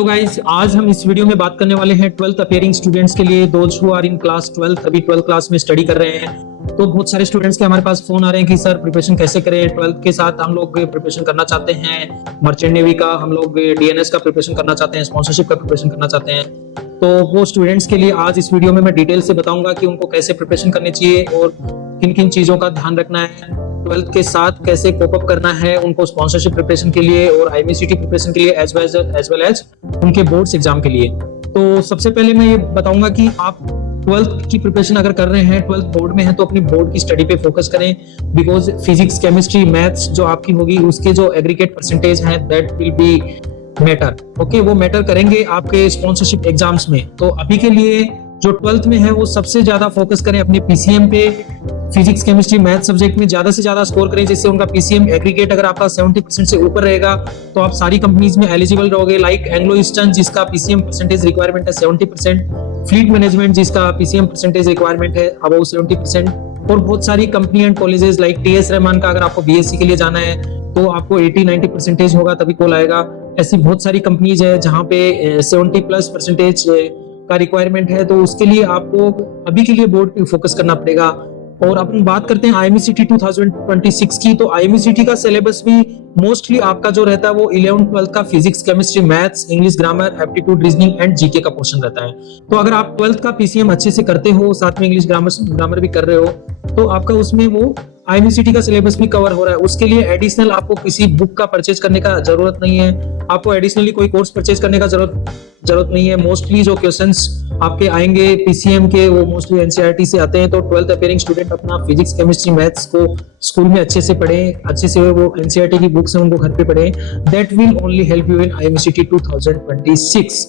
Hello guys, आज हम इस वीडियो में बात करने वाले हैं 12th अपियरिंग स्टूडेंट्स के लिए, those who are in class 12th, अभी 12th क्लास में स्टडी कर रहे हैं। तो बहुत सारे स्टूडेंट्स के हमारे पास फोन आ रहे हैं कि सर प्रिपरेशन कैसे करें। 12th के साथ हम लोग प्रिपरेशन करना चाहते हैं, मर्चेंट नेवी का, हम लोग डीएनएस का प्रिपरेशन करना चाहते हैं, स्पॉन्सरशिप का प्रिपरेशन करना चाहते हैं। तो वो स्टूडेंट्स के लिए आज इस वीडियो में मैं डिटेल से बताऊंगा कि उनको कैसे प्रिपरेशन करनी चाहिए और किन किन चीजों का ध्यान रखना है, 12th के साथ कैसे कोप अप करना है उनको स्पॉन्सरशिप प्रिपरेशन के लिए और आईएमसीटी प्रिपरेशन के लिए एज वेल एज उनके बोर्ड्स एग्जाम के लिए। तो सबसे पहले मैं ये बताऊंगा कि आप 12th की प्रिपरेशन अगर कर रहे हैं, 12th बोर्ड में है, तो अपनी बोर्ड की स्टडी पे फोकस करें, बिकॉज फिजिक्स, केमिस्ट्री, मैथ्स जो आपकी होगी उसके जो एग्रीगेट परसेंटेज हैं that will be matter. Okay, वो मैटर करेंगे आपके स्पॉन्सरशिप एग्जाम्स में। तो अभी के लिए जो 12th में है वो सबसे ज्यादा फोकस करें अपने पीसीएम पे, फिजिक्स, केमिस्ट्री, मैथ सब्जेक्ट में ज्यादा से ज्यादा स्कोर करें, जिससे उनका पीसीएम एग्रीगेट अगर आपका 70% से ऊपर रहेगा तो आप सारी कंपनीज में एलिजिबल रहोगे, लाइक एंग्लो ईस्टर्न जिसका पीसीएम परसेंटेज रिक्वायरमेंट है 70%, फ्लीट मैनेजमेंट जिसका पीसीएम परसेंटेज रिक्वायरमेंट है अबव 70%, और बहुत सारी company and colleges like TS Rahman का अगर आपको बीएससी के लिए जाना है तो आपको 80-90 परसेंटेज होगा तभी कॉल आएगा। ऐसी बहुत सारी कंपनीज है जहाँ पे 70+ % का रिक्वायरमेंट है, तो उसके लिए आपको अभी के लिए बोर्ड पे फोकस करना पड़ेगा। और अपन बात करते हैं आईएमसीटी 2026 की, तो आईएमसीटी का सिलेबस भी मोस्टली आपका जो रहता है वो 11th-12th का physics, chemistry, maths, English grammar, aptitude, reasoning and GK का पोर्शन रहता है। तो अगर आप 12th का पीसीएम अच्छे से करते हो, साथ में इंग्लिश ग्रामर भी कर रहे हो, तो आपका उसमें वो आईएमसीटी का सिलेबस भी कवर हो रहा है। उसके लिए एडिशनल आपको किसी बुक का परचेज करने का जरूरत नहीं है, आपको एडिशनली कोई कोर्स परचेज करने का जरूरत नहीं है। मोस्टली जो क्वेश्चंस आपके आएंगे पीसीएम के वो मोस्टली एनसीईआरटी से आते हैं। तो 12th अपियरिंग स्टूडेंट अपना फिजिक्स, केमिस्ट्री, मैथ्स को स्कूल में अच्छे से पढ़ें, अच्छे से वो एनसीईआरटी की बुक्स हैं उनको घर पे पढ़ें, that will only help you in IMCT 2026।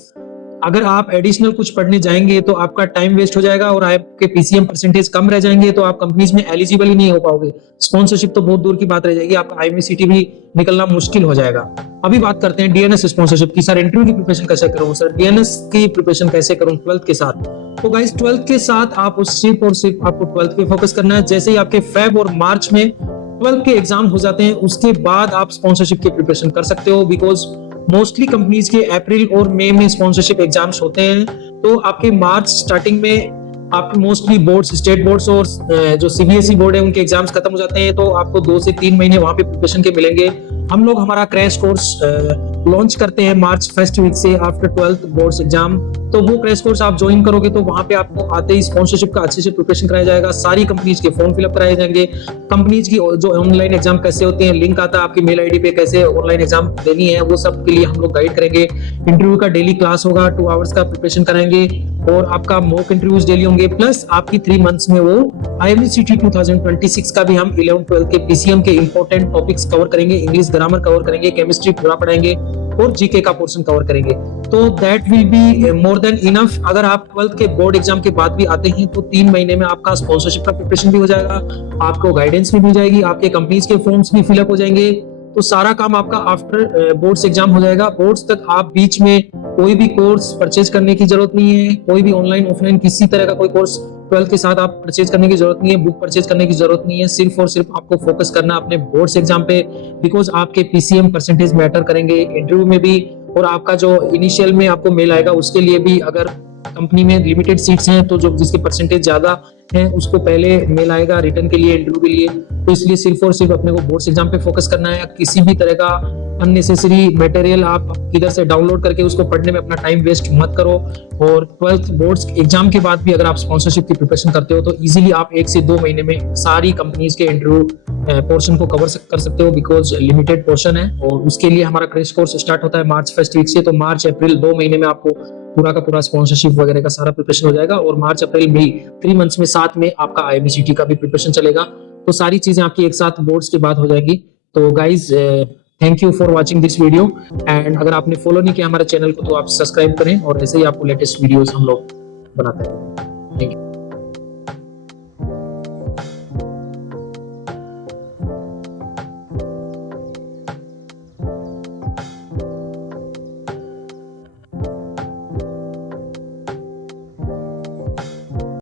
अगर आप एडिशनल कुछ पढ़ने जाएंगे तो आपका टाइम वेस्ट हो जाएगा और आपके पीसीएम परसेंटेज कम रह जाएंगे, तो आप कंपनीज में एलिजिबल ही नहीं हो पाओगे, स्पॉन्सरशिप तो बहुत दूर की बात रह जाएगी, आपका आईएमसीटी भी निकलना मुश्किल हो जाएगा। अभी बात करते हैं डीएनएस स्पॉन्सरशिप की। सर इंटरव्यू की प्रिपरेशन कैसे करूं, सर डीएनएस की प्रिपरेशन कैसे करूं 12th के साथ? तो गाइस 12th के साथ आप सिर्फ और सिर्फ आपको 12th पे फोकस करना है। जैसे ही आपके फेब और मार्च में 12th के एग्जाम हो जाते हैं उसके बाद आप स्पॉन्सरशिप की प्रिपरेशन कर सकते हो, बिकॉज मोस्टली कंपनीज के अप्रैल और मई में स्पॉन्सरशिप एग्जाम्स होते हैं। तो आपके मार्च स्टार्टिंग में आपके मोस्टली बोर्ड्स, स्टेट बोर्ड्स और जो सीबीएसई बोर्ड है उनके एग्जाम्स खत्म हो जाते हैं, तो आपको 2 से 3 महीने वहां पे प्रिपरेशन के मिलेंगे। हम लोग हमारा क्रैश कोर्स लॉन्च करते हैं मार्च फर्स्ट वीक से आफ्टर 12th बोर्ड्स एग्जाम। तो वो क्रैश कोर्स आप ज्वाइन करोगे तो वहां पे आपको आते ही स्पॉन्सरशिप का अच्छे से प्रिपरेशन कराया जाएगा, सारी कंपनीज के फॉर्म फिलअप कराए जाएंगे, कंपनीज की जो ऑनलाइन एग्जाम कैसे होते हैं, लिंक आता है आपकी मेल आईडी पे, कैसे ऑनलाइन एग्जाम देनी है, वो सब के लिए हम लोग गाइड करेंगे। इंटरव्यू का डेली क्लास होगा, 2 आवर्स का प्रिपरेशन कराएंगे और आपका मॉक इंटरव्यूज डेली होंगे, प्लस आपकी 3 मंथ्स में वो आईएमसीटी 2026 का भी हम 11th-12th के पीसीएम के इंपॉर्टेंट टॉपिक्स कवर करेंगे, इंग्लिश ग्रामर कवर करेंगे, केमिस्ट्री पूरा पढ़ाएंगे और जीके का पोर्शन कवर करेंगे। तो that will be more than enough. अगर आप 12th के बोर्ड एग्जाम के बाद भी आते हैं तो 3 महीने में आपका स्पॉन्सरशिप का प्रिपरेशन भी हो जाएगा, आपको गाइडेंस भी मिल जाएगी, आपके कंपनीज के फॉर्म्स भी फिलअप हो जाएंगे, तो सारा काम आपका आफ्टर बोर्ड्स एग्जाम हो जाएगा। बोर्ड्स तक आप बीच में कोई भी कोर्स परचेज करने की जरूरत नहीं है, कोई भी ऑनलाइन ऑफलाइन किसी तरह का कोई कोर्स 12th के साथ आप परचेज करने की जरूरत नहीं है, बुक परचेज करने की जरूरत नहीं है। सिर्फ और सिर्फ आपको फोकस करना अपने बोर्ड्स एग्जाम पे, बिकॉज आपके पीसीएम परसेंटेज मैटर करेंगे इंटरव्यू में भी, और आपका जो इनिशियल में आपको मेल आएगा उसके लिए भी, अगर कंपनी में लिमिटेड सीट्स हैं तो जो जिसके परसेंटेज ज्यादा है उसको पहले मेल आएगा रिटर्न के लिए, इंटरव्यू के लिए। तो इसलिए सिर्फ और सिर्फ अपने को बोर्ड्स एग्जाम पे फोकस करना है। किसी भी तरह का अननेसेसरी मटेरियल आप किधर से डाउनलोड करके उसको पढ़ने में अपना टाइम वेस्ट मत करो। और 12th बोर्ड्स एग्जाम के बाद भी अगर आप स्पॉन्सरशिप की प्रिपरेशन करते हो तो इजीली आप 1 से 2 महीने में सारी कंपनीज के इंटरव्यू पोर्शन को कवर कर सकते हो, बिकॉज लिमिटेड पोर्शन है। और उसके लिए हमारा क्रैश कोर्स स्टार्ट होता है मार्च फर्स्ट वीक से, तो मार्च अप्रैल 2 महीने में आपको पूरा का पूरा स्पॉन्सरशिप वगैरह का सारा प्रिपरेशन हो जाएगा। और मार्च अप्रैल मई 3 मंथ्स में साथ में आपका आईएमसीटी का भी प्रिपरेशन चलेगा, तो सारी चीजें आपकी एक साथ बोर्ड्स के बाद हो जाएगी। तो guys thank you for watching this video, and अगर आपने फॉलो नहीं किया हमारे चैनल को तो आप सब्सक्राइब करें, और ऐसे ही आपको लेटेस्ट वीडियोस हम लोग बनाते हैं।